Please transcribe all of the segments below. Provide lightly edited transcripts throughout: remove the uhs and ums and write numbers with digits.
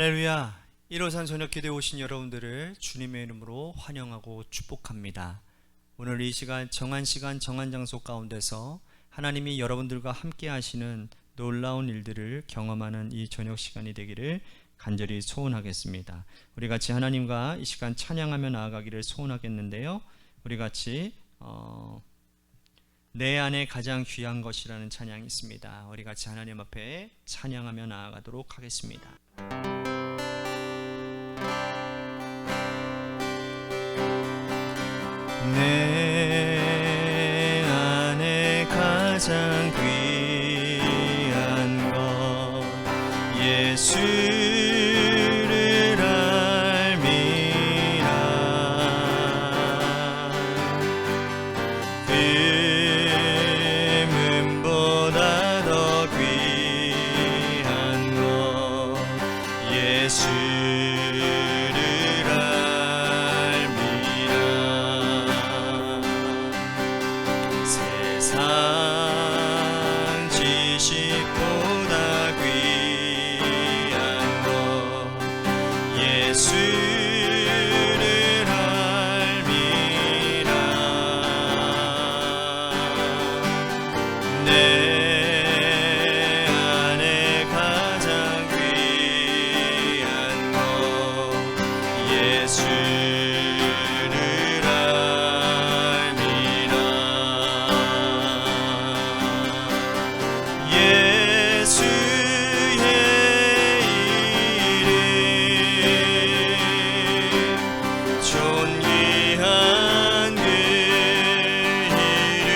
할렐루야. 1호산 저녁기도에 오신 여러분들을 주님의 이름으로 환영하고 축복합니다. 오늘 이 시간, 정한 장소 가운데서 하나님이 여러분들과 함께 하시는 놀라운 일들을 경험하는 이 저녁 시간이 되기를 간절히 소원하겠습니다. 우리 같이 하나님과 이 시간 찬양하며 나아가기를 소원하겠는데요, 우리 같이 내 안에 가장 귀한 것이라는 찬양이 있습니다. 우리 같이 하나님 앞에 찬양하며 나아가도록 하겠습니다. 내 안에 가장 귀한 것 예수를 알미라. 금은보다 더 귀한 것 예수를 세상 지식보다 귀한 것 예수를 알미라. 내 안에 가장 귀한 것 예수를 알미라. 예수의 이름 존귀한 그 이름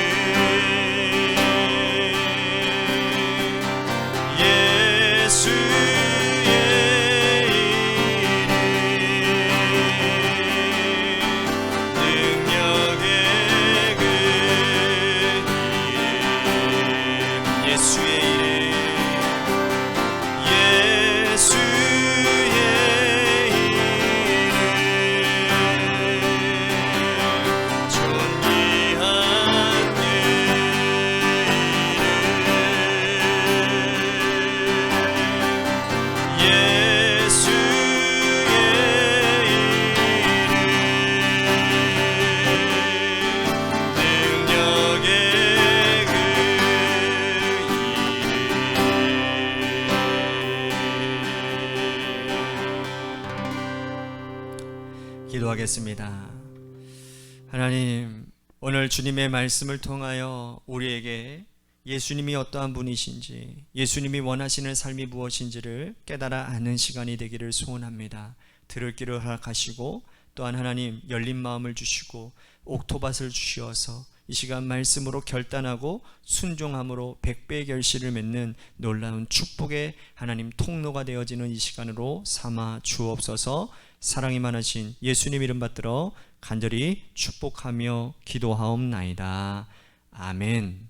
예수의 이름 능력의 그 이름 예수의 이름 예수의 이름 존귀한 그 이름 예수의 이름 능력의 그 기도하겠습니다. 하나님, 오늘 주님의 말씀을 통하여 우리에게 예수님이 어떠한 분이신지, 예수님이 원하시는 삶이 무엇인지를 깨달아 아는 시간이 되기를 소원합니다. 들을 길을 허락하시고 또한 하나님 열린 마음을 주시고 옥토밭을 주시어서 이 시간 말씀으로 결단하고 순종함으로 100배의 결실을 맺는 놀라운 축복의 하나님 통로가 되어지는 이 시간으로 삼아 주옵소서. 사랑이 많으신 예수님 이름 받들어 간절히 축복하며 기도하옵나이다. 아멘.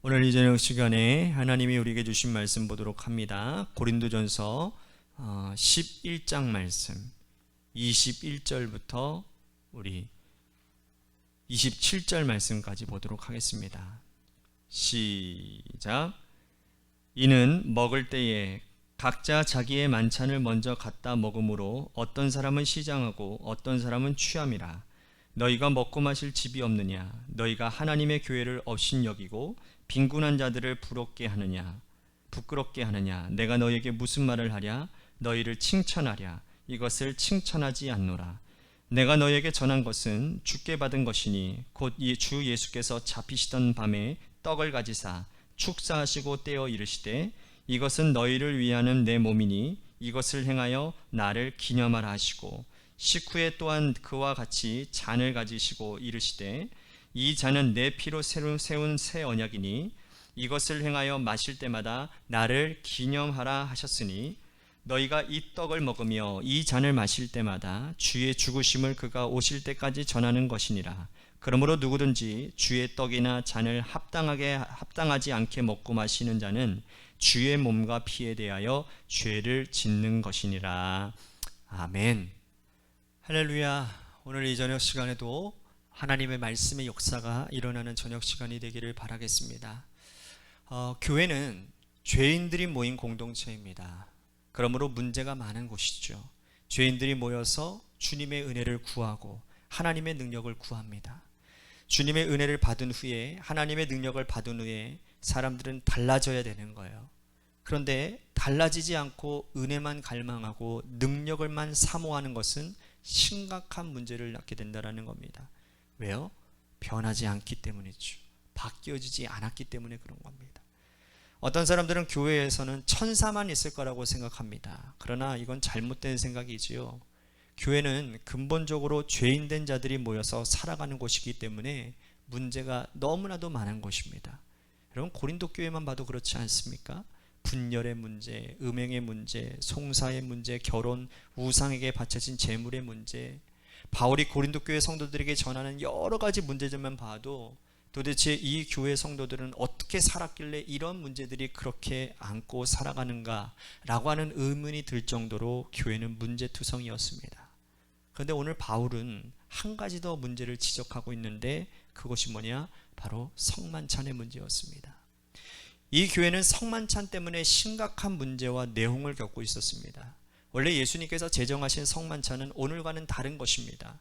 오늘 이 저녁 시간에 하나님이 우리에게 주신 말씀 보도록 합니다. 고린도전서 11장 말씀 21절부터 우리 27절 말씀까지 보도록 하겠습니다. 시작. 이는 먹을 때에 각자 자기의 만찬을 먼저 갖다 먹음으로 어떤 사람은 시장하고 어떤 사람은 취함이라. 너희가 먹고 마실 집이 없느냐? 너희가 하나님의 교회를 업신여기고 빈군한 자들을 부끄럽게 하느냐? 내가 너희에게 무슨 말을 하랴? 너희를 칭찬하랴? 이것을 칭찬하지 않노라. 내가 너희에게 전한 것은 주께 받은 것이니 곧 주 예수께서 잡히시던 밤에 떡을 가지사 축사하시고 떼어 이르시되 이것은 너희를 위하는 내 몸이니 이것을 행하여 나를 기념하라 하시고 식후에 또한 그와 같이 잔을 가지시고 이르시되 이 잔은 내 피로 세운 새 언약이니 이것을 행하여 마실 때마다 나를 기념하라 하셨으니 너희가 이 떡을 먹으며 이 잔을 마실 때마다 주의 죽으심을 그가 오실 때까지 전하는 것이니라. 그러므로 누구든지 주의 떡이나 잔을 합당하지 않게 먹고 마시는 자는 주의 몸과 피에 대하여 죄를 짓는 것이니라. 아멘. 할렐루야. 오늘 이 저녁 시간에도 하나님의 말씀의 역사가 일어나는 저녁 시간이 되기를 바라겠습니다. 교회는 죄인들이 모인 공동체입니다. 그러므로 문제가 많은 곳이죠. 죄인들이 모여서 주님의 은혜를 구하고 하나님의 능력을 구합니다. 주님의 은혜를 받은 후에, 하나님의 능력을 받은 후에 사람들은 달라져야 되는 거예요. 그런데 달라지지 않고 은혜만 갈망하고 능력을만 사모하는 것은 심각한 문제를 낳게 된다는 겁니다. 왜요? 변하지 않기 때문이죠. 바뀌어지지 않았기 때문에 그런 겁니다. 어떤 사람들은 교회에서는 천사만 있을 거라고 생각합니다. 그러나 이건 잘못된 생각이지요. 교회는 근본적으로 죄인된 자들이 모여서 살아가는 곳이기 때문에 문제가 너무나도 많은 곳입니다. 여러분, 고린도 교회만 봐도 그렇지 않습니까? 분열의 문제, 음행의 문제, 송사의 문제, 결혼, 우상에게 바쳐진 재물의 문제, 바울이 고린도 교회 성도들에게 전하는 여러 가지 문제들만 봐도 도대체 이 교회 성도들은 어떻게 살았길래 이런 문제들이 그렇게 안고 살아가는가 라고 하는 의문이 들 정도로 교회는 문제투성이었습니다. 그런데 오늘 바울은 한 가지 더 문제를 지적하고 있는데 그것이 뭐냐? 바로 성만찬의 문제였습니다. 이 교회는 성만찬 때문에 심각한 문제와 내홍을 겪고 있었습니다. 원래 예수님께서 제정하신 성만찬은 오늘과는 다른 것입니다.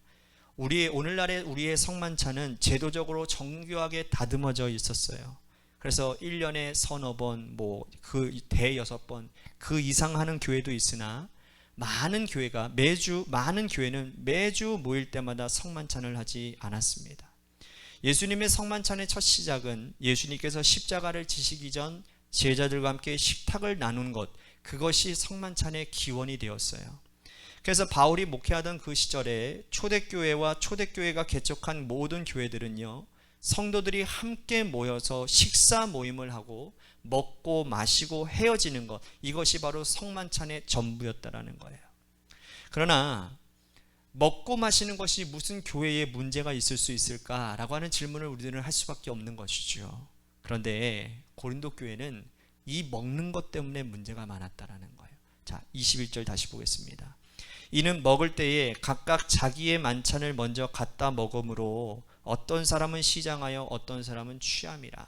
오늘날의 우리의 성만찬은 제도적으로 정교하게 다듬어져 있었어요. 그래서 1년에 서너 번, 그 대여섯 번, 그 이상 하는 교회도 있으나 많은 교회는 매주 모일 때마다 성만찬을 하지 않았습니다. 예수님의 성만찬의 첫 시작은 예수님께서 십자가를 지시기 전 제자들과 함께 식탁을 나눈 것, 그것이 성만찬의 기원이 되었어요. 그래서 바울이 목회하던 그 시절에 초대교회와 초대교회가 개척한 모든 교회들은요, 성도들이 함께 모여서 식사 모임을 하고 먹고 마시고 헤어지는 것, 이것이 바로 성만찬의 전부였다라는 거예요. 그러나 먹고 마시는 것이 무슨 교회에 문제가 있을 수 있을까라고 하는 질문을 우리들은 할 수밖에 없는 것이죠. 그런데 고린도 교회는 이 먹는 것 때문에 문제가 많았다라는 거예요. 자, 21절 다시 보겠습니다. 이는 먹을 때에 각각 자기의 만찬을 먼저 갖다 먹음으로 어떤 사람은 시장하여 어떤 사람은 취함이라.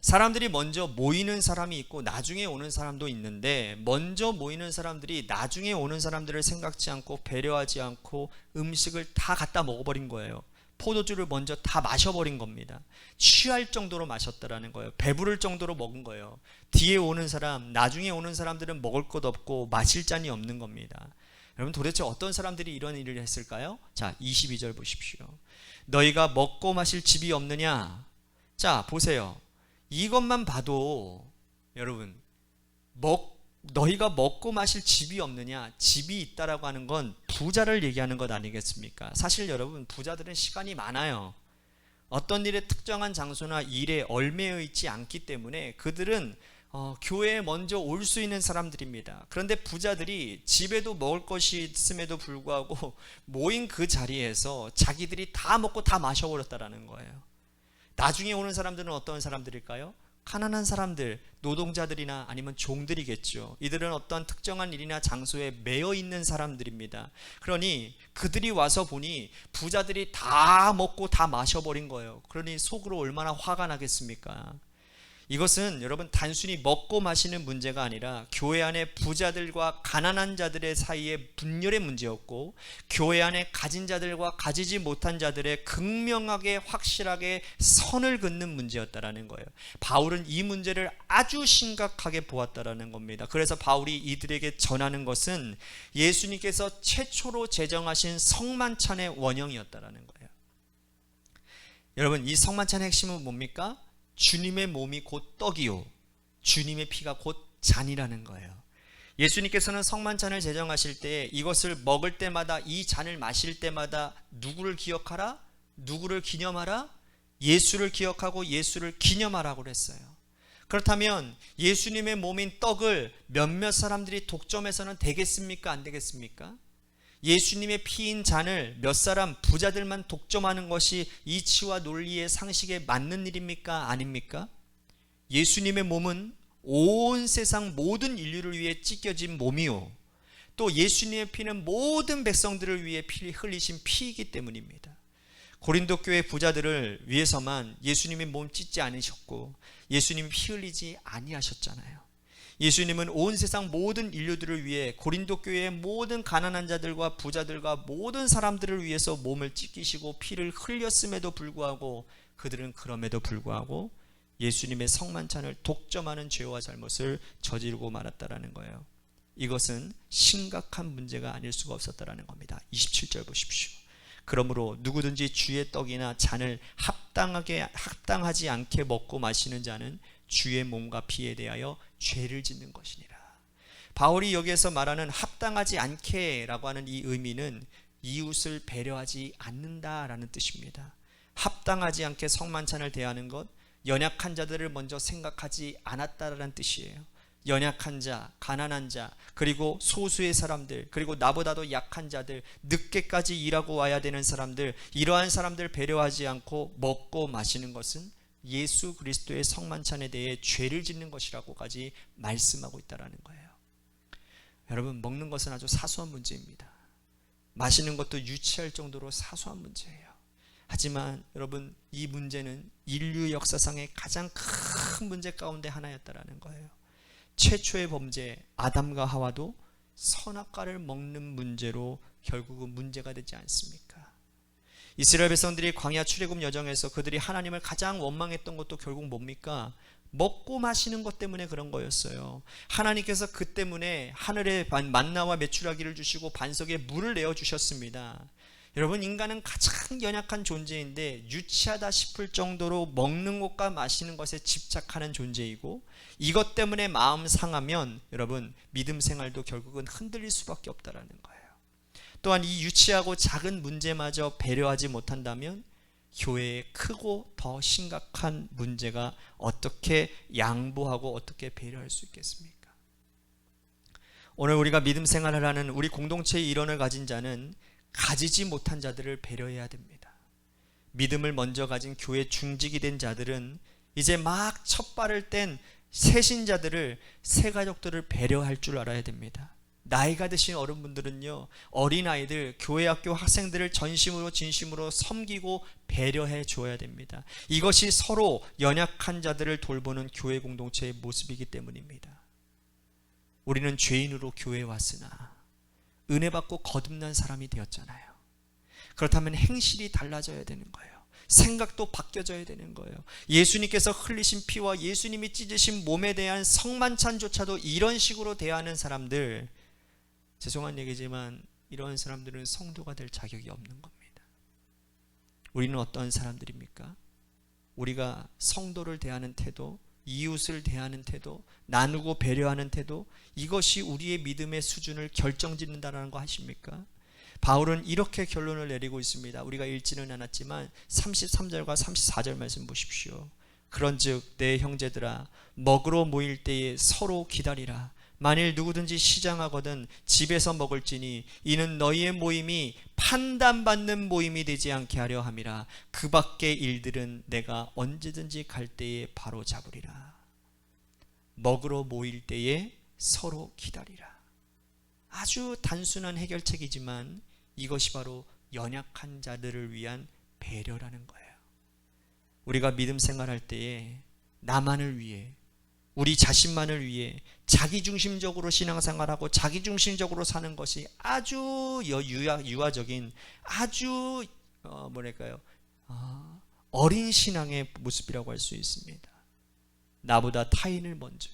사람들이 먼저 모이는 사람이 있고 나중에 오는 사람도 있는데, 먼저 모이는 사람들이 나중에 오는 사람들을 생각지 않고 배려하지 않고 음식을 다 갖다 먹어버린 거예요. 포도주를 먼저 다 마셔버린 겁니다. 취할 정도로 마셨다라는 거예요. 배부를 정도로 먹은 거예요. 뒤에 오는 사람, 나중에 오는 사람들은 먹을 것 없고 마실 잔이 없는 겁니다. 여러분, 도대체 어떤 사람들이 이런 일을 했을까요? 자, 22절 보십시오. 너희가 먹고 마실 집이 없느냐? 자, 보세요. 이것만 봐도 여러분, 너희가 먹고 마실 집이 없느냐? 집이 있다라고 하는 건 부자를 얘기하는 것 아니겠습니까? 사실 여러분, 부자들은 시간이 많아요. 어떤 일에 특정한 장소나 일에 얽매여 있지 않기 때문에 그들은 교회에 먼저 올 수 있는 사람들입니다. 그런데 부자들이 집에도 먹을 것이 있음에도 불구하고 모인 그 자리에서 자기들이 다 먹고 다 마셔버렸다라는 거예요. 나중에 오는 사람들은 어떤 사람들일까요? 가난한 사람들, 노동자들이나 아니면 종들이겠죠. 이들은 어떤 특정한 일이나 장소에 매여 있는 사람들입니다. 그러니 그들이 와서 보니 부자들이 다 먹고 다 마셔버린 거예요. 그러니 속으로 얼마나 화가 나겠습니까? 이것은 여러분, 단순히 먹고 마시는 문제가 아니라 교회 안에 부자들과 가난한 자들의 사이의 분열의 문제였고, 교회 안에 가진 자들과 가지지 못한 자들의 극명하게 확실하게 선을 긋는 문제였다라는 거예요. 바울은 이 문제를 아주 심각하게 보았다라는 겁니다. 그래서 바울이 이들에게 전하는 것은 예수님께서 최초로 제정하신 성만찬의 원형이었다라는 거예요. 여러분, 이 성만찬의 핵심은 뭡니까? 주님의 몸이 곧 떡이요 주님의 피가 곧 잔이라는 거예요. 예수님께서는 성만찬을 제정하실 때 이것을 먹을 때마다, 이 잔을 마실 때마다 누구를 기억하라? 누구를 기념하라? 예수를 기억하고 예수를 기념하라고 그랬어요. 그렇다면 예수님의 몸인 떡을 몇몇 사람들이 독점해서는 되겠습니까? 안 되겠습니까? 예수님의 피인 잔을 몇 사람 부자들만 독점하는 것이 이치와 논리의 상식에 맞는 일입니까? 아닙니까? 예수님의 몸은 온 세상 모든 인류를 위해 찢겨진 몸이요, 또 예수님의 피는 모든 백성들을 위해 흘리신 피이기 때문입니다. 고린도 교회 부자들을 위해서만 예수님의 몸 찢지 않으셨고 예수님이 피 흘리지 아니하셨잖아요. 예수님은 온 세상 모든 인류들을 위해 고린도 교회의 모든 가난한 자들과 부자들과 모든 사람들을 위해서 몸을 찢기시고 피를 흘렸음에도 불구하고 그들은 그럼에도 불구하고 예수님의 성만찬을 독점하는 죄와 잘못을 저지르고 말았다라는 거예요. 이것은 심각한 문제가 아닐 수가 없었다라는 겁니다. 27절 보십시오. 그러므로 누구든지 주의 떡이나 잔을 합당하지 않게 먹고 마시는 자는 주의 몸과 피에 대하여 죄를 짓는 것이니라. 바울이 여기에서 말하는 합당하지 않게라고 하는 이 의미는 이웃을 배려하지 않는다라는 뜻입니다. 합당하지 않게 성만찬을 대하는 것, 연약한 자들을 먼저 생각하지 않았다라는 뜻이에요. 연약한 자, 가난한 자, 그리고 소수의 사람들, 그리고 나보다도 약한 자들, 늦게까지 일하고 와야 되는 사람들, 이러한 사람들 배려하지 않고 먹고 마시는 것은 예수 그리스도의 성만찬에 대해 죄를 짓는 것이라고까지 말씀하고 있다는 거예요. 여러분, 먹는 것은 아주 사소한 문제입니다. 마시는 것도 유치할 정도로 사소한 문제예요. 하지만 여러분, 이 문제는 인류 역사상의 가장 큰 문제 가운데 하나였다는 거예요. 최초의 범죄 아담과 하와도 선악과를 먹는 문제로 결국은 문제가 되지 않습니까? 이스라엘 백성들이 광야 출애굽 여정에서 그들이 하나님을 가장 원망했던 것도 결국 뭡니까? 먹고 마시는 것 때문에 그런 거였어요. 하나님께서 그 때문에 하늘에 만나와 메추라기를 주시고 반석에 물을 내어주셨습니다. 여러분, 인간은 가장 연약한 존재인데 유치하다 싶을 정도로 먹는 것과 마시는 것에 집착하는 존재이고, 이것 때문에 마음 상하면 여러분, 믿음 생활도 결국은 흔들릴 수밖에 없다라는 거예요. 또한 이 유치하고 작은 문제마저 배려하지 못한다면 교회에 크고 더 심각한 문제가 어떻게 양보하고 어떻게 배려할 수 있겠습니까? 오늘 우리가 믿음 생활을 하는 우리 공동체의 일원을 가진 자는 가지지 못한 자들을 배려해야 됩니다. 믿음을 먼저 가진 교회 중직이 된 자들은 이제 막 첫 발을 뗀 새신자들을, 새가족들을 배려할 줄 알아야 됩니다. 나이가 드신 어른분들은요, 어린아이들, 교회학교 학생들을 전심으로 진심으로 섬기고 배려해 줘야 됩니다. 이것이 서로 연약한 자들을 돌보는 교회 공동체의 모습이기 때문입니다. 우리는 죄인으로 교회에 왔으나 은혜 받고 거듭난 사람이 되었잖아요. 그렇다면 행실이 달라져야 되는 거예요. 생각도 바뀌어져야 되는 거예요. 예수님께서 흘리신 피와 예수님이 찢으신 몸에 대한 성만찬조차도 이런 식으로 대하는 사람들, 죄송한 얘기지만 이런 사람들은 성도가 될 자격이 없는 겁니다. 우리는 어떤 사람들입니까? 우리가 성도를 대하는 태도, 이웃을 대하는 태도, 나누고 배려하는 태도, 이것이 우리의 믿음의 수준을 결정짓는다는 거 아십니까? 바울은 이렇게 결론을 내리고 있습니다. 우리가 읽지는 않았지만 33절과 34절 말씀 보십시오. 그런즉 내 형제들아, 먹으러 모일 때에 서로 기다리라. 만일 누구든지 시장하거든 집에서 먹을지니 이는 너희의 모임이 판단받는 모임이 되지 않게 하려 함이라. 그 밖의 일들은 내가 언제든지 갈 때에 바로 잡으리라. 먹으러 모일 때에 서로 기다리라. 아주 단순한 해결책이지만 이것이 바로 연약한 자들을 위한 배려라는 거예요. 우리가 믿음 생활할 때에 나만을 위해, 우리 자신만을 위해 자기중심적으로 신앙생활하고 자기중심적으로 사는 것이 아주 유아적인, 아주 어린 신앙의 모습이라고 할 수 있습니다. 나보다 타인을 먼저,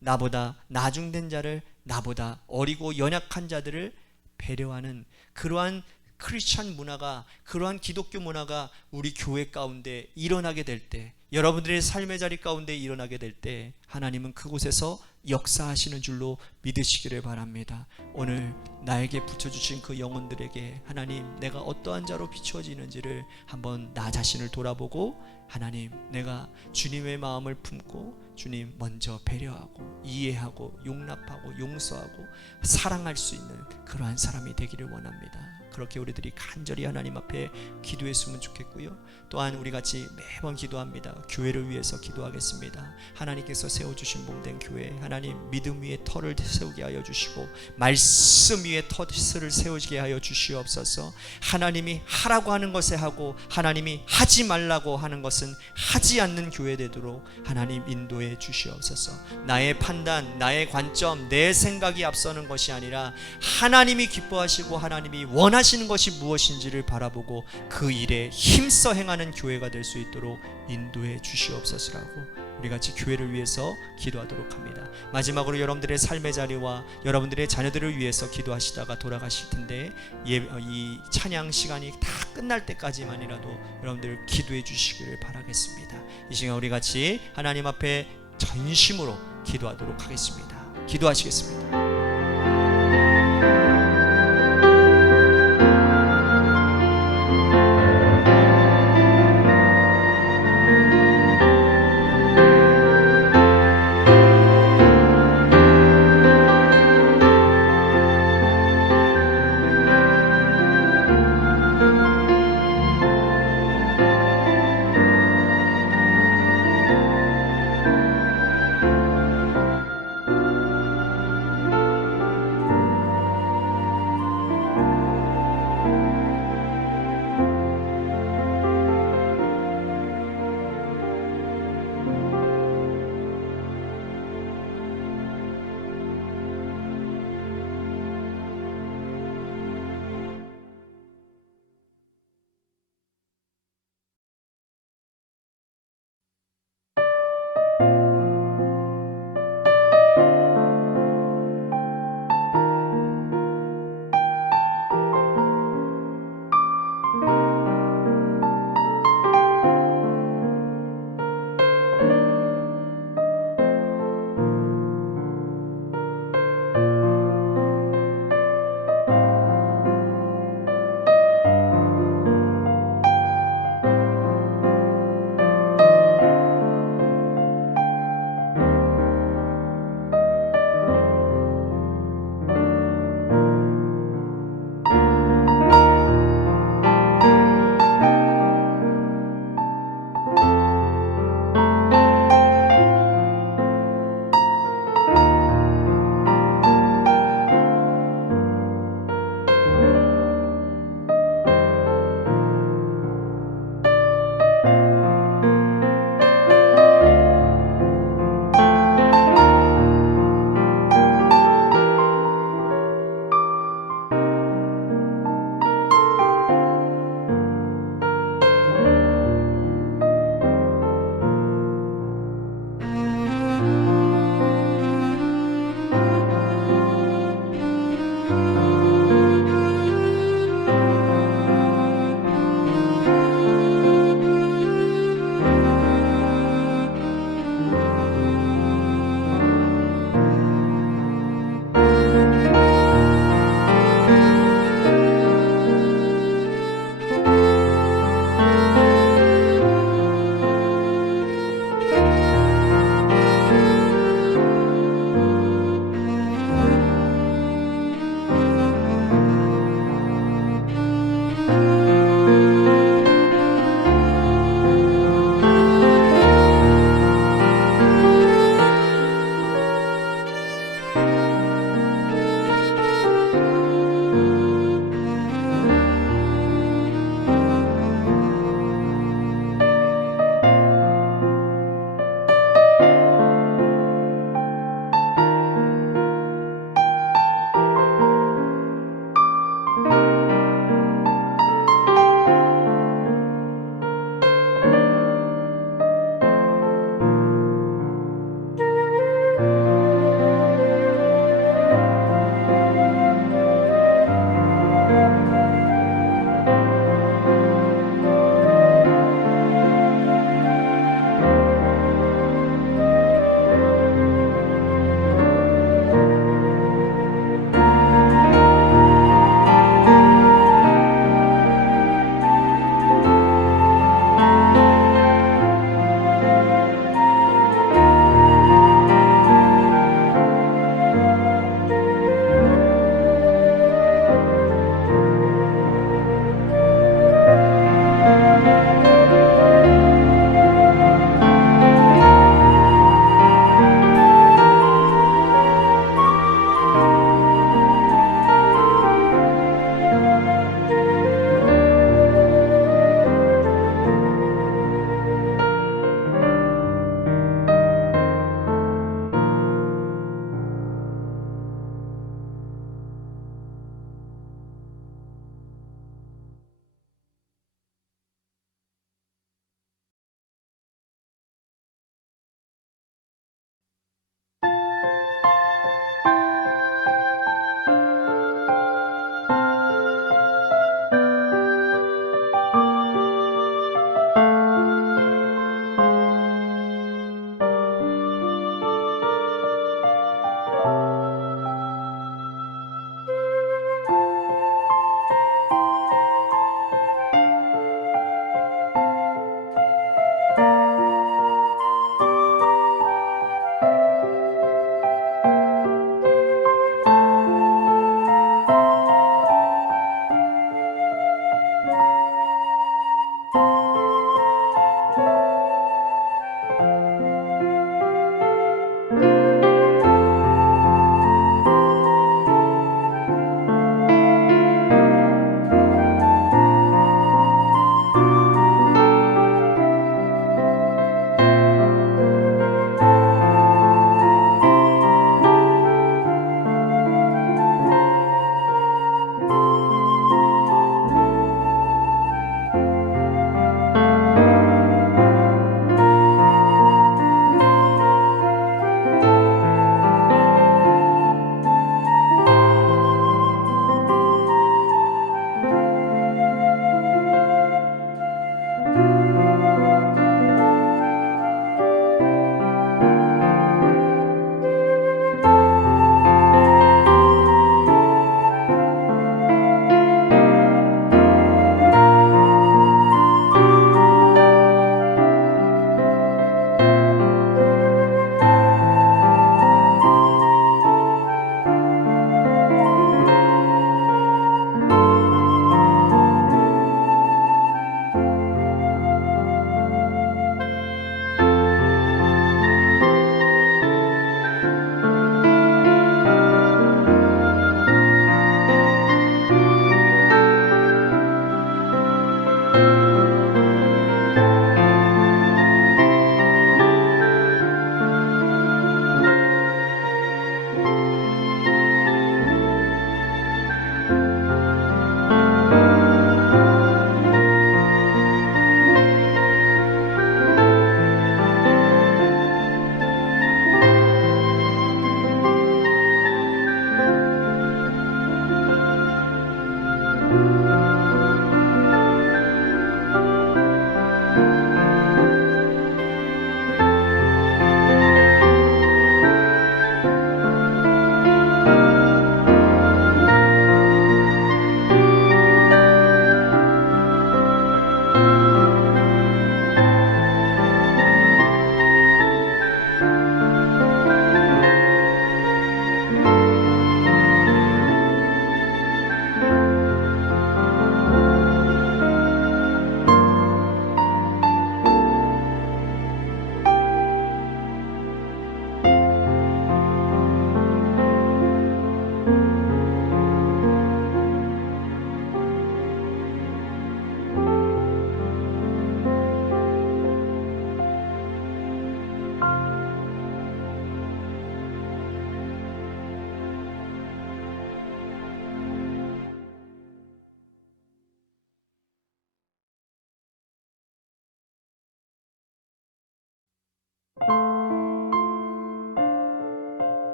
나보다 나중된 자를, 나보다 어리고 연약한 자들을 배려하는 그러한 크리스찬 문화가, 그러한 기독교 문화가 우리 교회 가운데 일어나게 될 때, 여러분들의 삶의 자리 가운데 일어나게 될 때 하나님은 그곳에서 역사하시는 줄로 믿으시기를 바랍니다. 오늘 나에게 붙여주신 그 영혼들에게 하나님, 내가 어떠한 자로 비추어지는지를 한번 나 자신을 돌아보고, 하나님, 내가 주님의 마음을 품고 주님 먼저 배려하고 이해하고 용납하고 용서하고 사랑할 수 있는 그러한 사람이 되기를 원합니다. 그렇게 우리들이 간절히 하나님 앞에 기도했으면 좋겠고요. 또한 우리 같이 매번 기도합니다. 교회를 위해서 기도하겠습니다. 하나님께서 세워주신 몸된 교회, 하나님 믿음 위에 터를 세우게 하여 주시고 말씀 위에 터를 세우게 하여 주시옵소서. 하나님이 하라고 하는 것에 하고 하나님이 하지 말라고 하는 것에 것은 하지 않는 교회 되도록 하나님 인도해 주시옵소서. 나의 판단, 나의 관점, 내 생각이 앞서는 것이 아니라 하나님이 기뻐하시고 하나님이 원하시는 것이 무엇인지를 바라보고 그 일에 힘써 행하는 교회가 될 수 있도록 인도해 주시옵소서라고 우리 같이 교회를 위해서 기도하도록 합니다. 마지막으로 여러분들의 삶의 자리와 여러분들의 자녀들을 위해서 기도하시다가 돌아가실 텐데 이 찬양 시간이 다 끝날 때까지만이라도 여러분들 기도해 주시기를 바라겠습니다. 이 시간 우리 같이 하나님 앞에 전심으로 기도하도록 하겠습니다. 기도하시겠습니다.